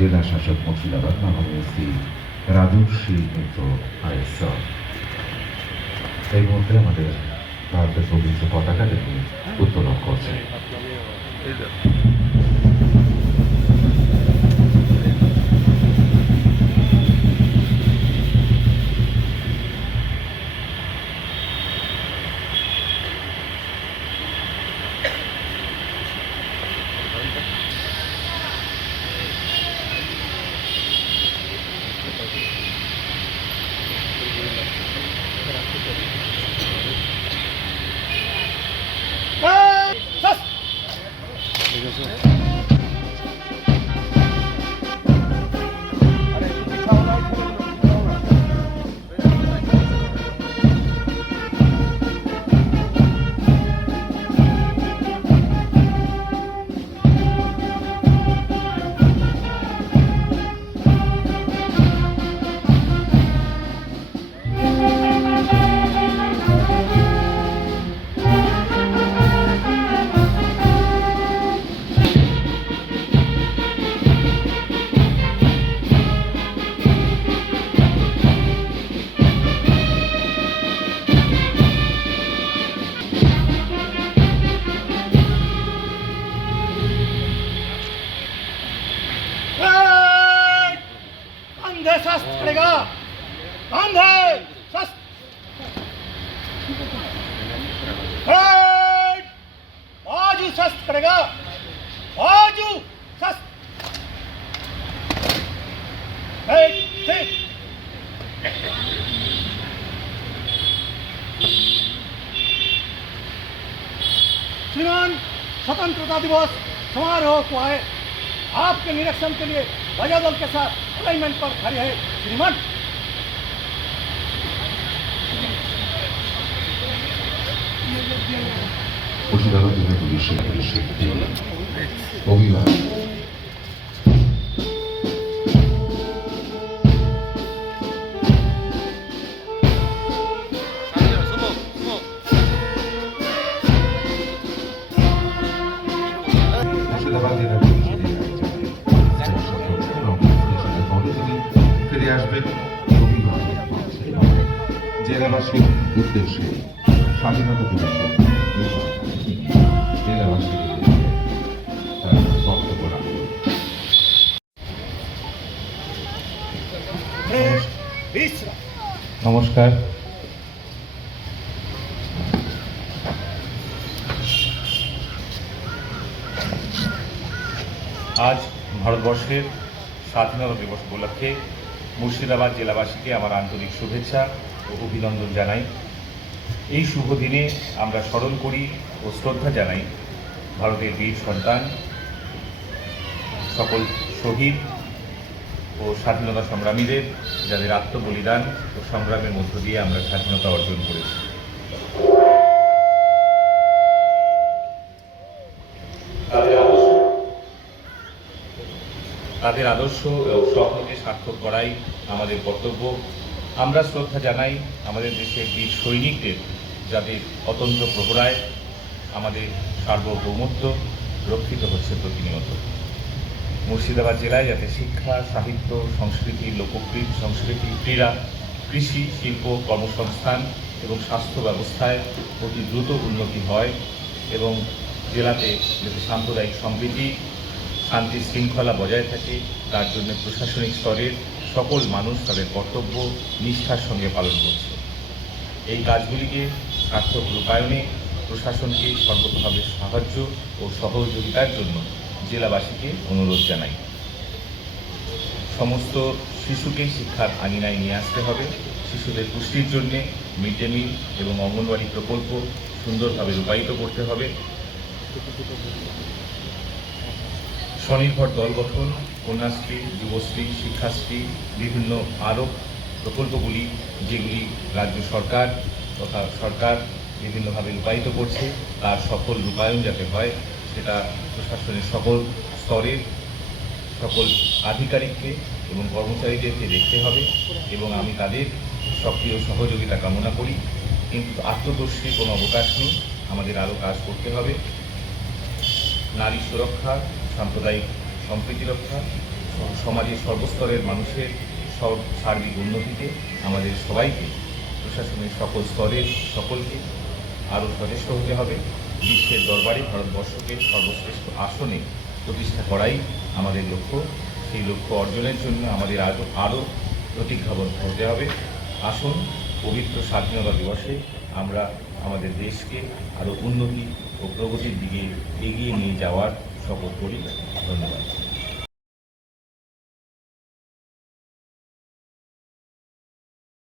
শাসক মুর্শিদাবাদ মাননীয় শ্রী রাজর্ষি মিত্র আইএসআর। এই মুহূর্তে আমাদের ভারতের পবিত্র পতাকাটি তিনি উত্তোলন করছেন बाजू शस्त्र करेगा। बाजू ठीक श्रीमान, स्वतंत्रता दिवस समारोह को आए। आपके निरीक्षण के लिए ध्वजा दल के साथ अलाइनमेंट पर खड़े हैं। श्रीमान। মুর্শিদাবাদ জেলা পুলিশের পুলিশের তিনি ফিরে আসবেন। জেলাবাসীর উদ্দেশ্যে স্বাধীনতা দিবস। নমস্কার। আজ ভারতবর্ষের স্বাধীনতা দিবস উপলক্ষে মুর্শিদাবাদ জেলাবাসীকে আমার আন্তরিক শুভেচ্ছা ও অভিনন্দন জানাই। এই শুভ দিনে আমরা স্মরণ করি ও শ্রদ্ধা জানাই ভারতের বীর সন্তান সকল শহীদ ও স্বাধীনতা সংগ্রামীদের যাদের আত্মবলিদান ও সংগ্রামের মধ্য দিয়ে আমরা স্বাধীনতা অর্জন করেছি। তাদের আদর্শ। ও স্বপ্নকে সার্থক করাই আমাদের কর্তব্য। আমরা শ্রদ্ধা জানাই আমাদের দেশের বীর সৈনিকদের, যাদের অতন্ত্র প্রহরায় আমাদের সার্বভৌমত্ব রক্ষিত হচ্ছে প্রতিনিয়ত। মুর্শিদাবাদ জেলায় যাতে শিক্ষা, সাহিত্য, সংস্কৃতি লোককৃত সংস্কৃতি, ক্রীড়া, কৃষি, শিল্প, কর্মসংস্থান এবং স্বাস্থ্য ব্যবস্থায় অতি দ্রুত উন্নতি হয় এবং জেলাতে যাতে সাম্প্রদায়িক সম্প্রীতি শান্তি শৃঙ্খলা বজায় থাকে, তার জন্য প্রশাসনিক স্তরের সকল মানুষ তাদের কর্তব্য, নিষ্ঠার সঙ্গে পালন করছে। এই কাজগুলিকে সার্থক রূপায়ণে প্রশাসনকে সর্বতভাবে সাহায্য ও সহযোগিতার জন্য জেলাবাসীকে অনুরোধ জানাই। সমস্ত শিশুকে শিক্ষার আঙিনায় নিয়ে আসতে হবে। শিশুদের পুষ্টির জন্যে মিড ডে মিল এবং অঙ্গনওয়াড়ি প্রকল্প সুন্দরভাবে রূপায়িত করতে হবে। স্বনির্ভর দল গঠন, কন্যাশ্রী, যুবশ্রী, শিক্ষাশ্রী, বিভিন্ন আরও প্রকল্পগুলি যেগুলি রাজ্য সরকার তথা সরকার বিভিন্নভাবে রূপায়িত করছে, তার সফল রূপায়ণ যাতে হয়, সেটা প্রশাসনের সকল স্তরের সকল আধিকারিককে এবং কর্মচারীদেরকে দেখতে হবে এবং আমি তাদের সক্রিয় সহযোগিতা কামনা করি। কিন্তু আত্মদর্শীর কোনো অবকাশ নেই, আমাদের আরও কাজ করতে হবে। নারী সুরক্ষা, সাম্প্রদায়িক সম্প্রীতি রক্ষা, সমাজের সর্বস্তরের মানুষের সব সার্বিক উন্নতিতে আমাদের সবাইকে, প্রশাসনের সকল স্তরের সকলকে আরও সচেষ্ট হতে হবে। বিশ্বের দরবারে ভারতবর্ষকে সর্বশ্রেষ্ঠ আসনে প্রতিষ্ঠা করাই আমাদের লক্ষ্য। সেই লক্ষ্য অর্জনের জন্য আমাদের আরও আরও প্রতিজ্ঞাবদ্ধ হতে হবে। আসুন, পবিত্র স্বাধীনতা দিবসে আমরা আমাদের দেশকে আরও উন্নতি ও প্রগতির দিকে এগিয়ে নিয়ে যাওয়ার শপথ করি। ধন্যবাদ।